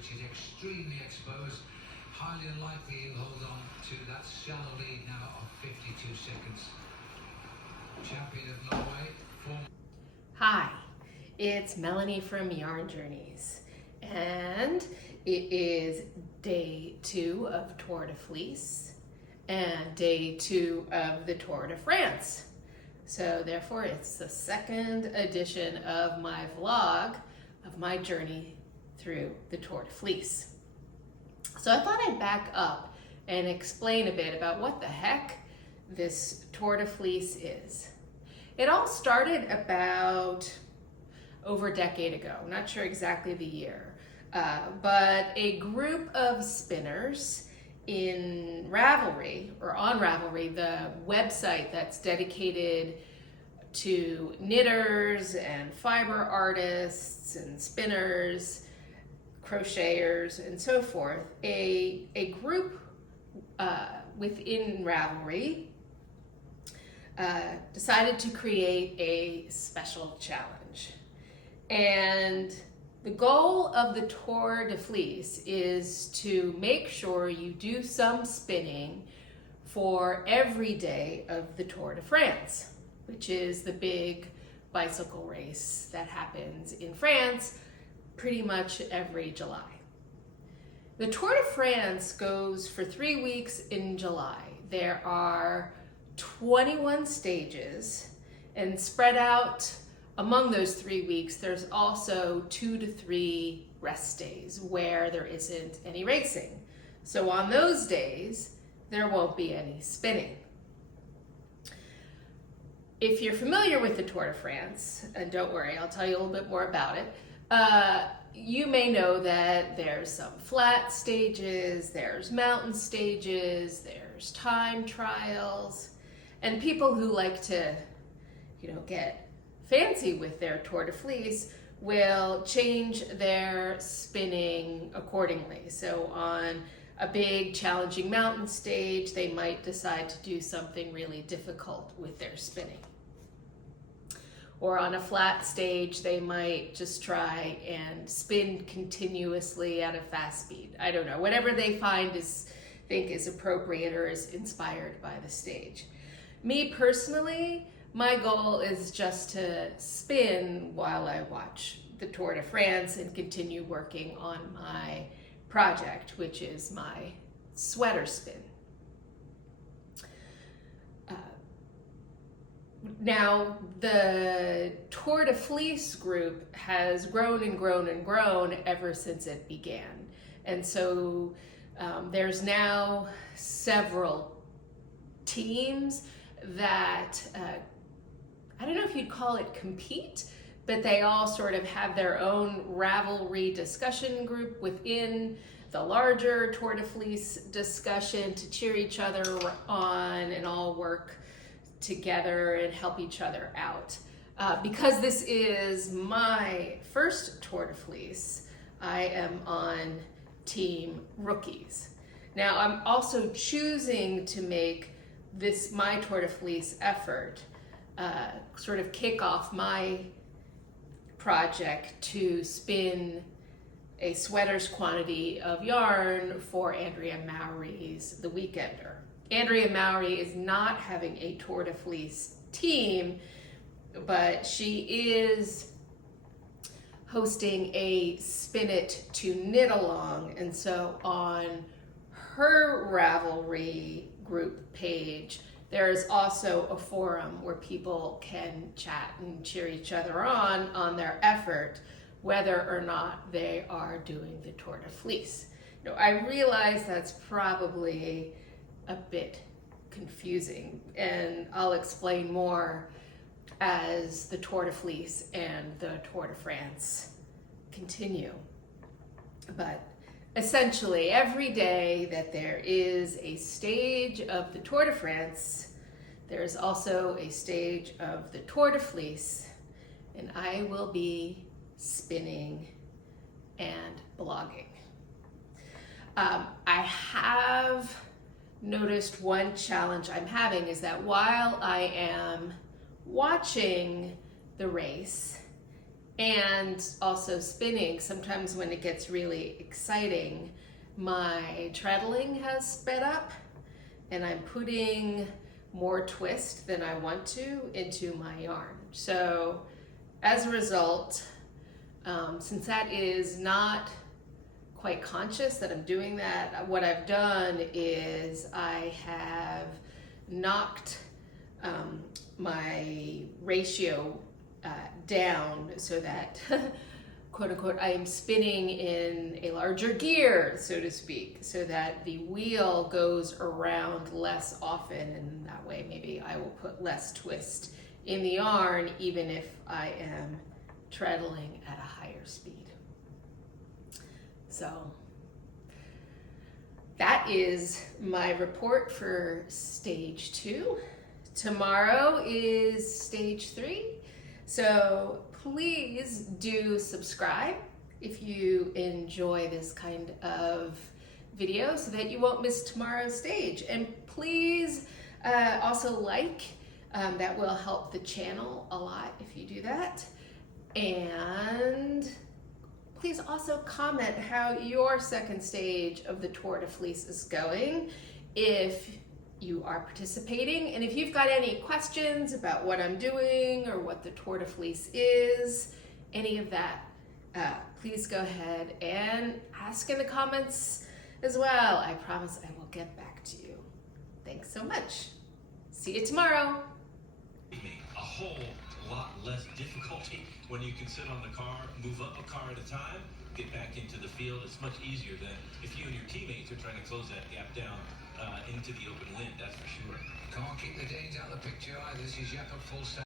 which is extremely exposed. Highly unlikely he'll hold on to that shallow lead now of 52 seconds. Champion of Norway. Hi, it's Melanie from Yarn Journeys, and it is day 2 of Tour de Fleece and day 2 of the Tour de France. So therefore it's the second edition of my vlog of my journey through the Tour de Fleece. So I thought I'd back up and explain a bit about what the heck this Tour de Fleece is. It all started about over a decade ago, I'm not sure exactly the year, but a group of spinners in Ravelry, or on Ravelry, the website that's dedicated to knitters and fiber artists and spinners, crocheters, and so forth, a group within Ravelry decided to create a special challenge. And the goal of the Tour de Fleece is to make sure you do some spinning for every day of the Tour de France, which is the big bicycle race that happens in France pretty much every July. The Tour de France goes for 3 weeks in July. There are 21 stages, and spread out among those 3 weeks, there's also 2 to 3 rest days where there isn't any racing. So on those days, there won't be any spinning. If you're familiar with the Tour de France, and don't worry, I'll tell you a little bit more about it, you may know that there's some flat stages, there's mountain stages, there's time trials, and people who like to, get fancy with their Tour de Fleece will change their spinning accordingly. So on a big challenging mountain stage, they might decide to do something really difficult with their spinning. Or on a flat stage, they might just try and spin continuously at a fast speed. I don't know, whatever they think is appropriate or is inspired by the stage. Me personally, my goal is just to spin while I watch the Tour de France and continue working on my project, which is my sweater spin. Now, the Tour de Fleece group has grown and grown and grown ever since it began. And so there's now several teams that, I don't know if you'd call it compete, but they all sort of have their own Ravelry discussion group within the larger Tour de Fleece discussion to cheer each other on and all work together and help each other out. Because this is my first Tour de Fleece, I am on Team Rookies. Now, I'm also choosing to make this my Tour de Fleece effort sort of kick off my project to spin a sweater's quantity of yarn for Andrea Mowry's The Weekender. Andrea Mowry is not having a Tour de Fleece team, but she is hosting a Spin It to Knit Along, and so on her Ravelry group page, there's also a forum where people can chat and cheer each other on their effort, whether or not they are doing the Tour de Fleece. Now, I realize that's probably a bit confusing, and I'll explain more as the Tour de Fleece and the Tour de France continue. But essentially, every day that there is a stage of the Tour de France, there's also a stage of the Tour de Fleece, and I will be spinning and blogging. I have noticed one challenge I'm having is that while I am watching the race and also spinning. Sometimes when it gets really exciting, my treadling has sped up and I'm putting more twist than I want to into my yarn. So as a result, since that is not quite conscious that I'm doing that, what I've done is I have knocked my ratio down so that quote unquote I am spinning in a larger gear, so to speak, so that the wheel goes around less often, and that way maybe I will put less twist in the yarn even if I am treadling at a higher speed. So that is my report for stage 2. Tomorrow is stage 3. So please do subscribe if you enjoy this kind of video so that you won't miss tomorrow's stage. And please also like, that will help the channel a lot if you do that. And please also comment how your second stage of the Tour de Fleece is going if you are participating. And if you've got any questions about what I'm doing or what the Tour de Fleece is, any of that, please go ahead and ask in the comments as well. I promise I will get back to you. Thanks so much. See you tomorrow. A whole lot less difficulty when you can sit on the car, move up a car at a time, get back into the field. It's much easier than if you and your teammates are trying to close that gap down into the open wind, that's for sure. Can't keep the Danes out of the picture either. This is Jakob full set.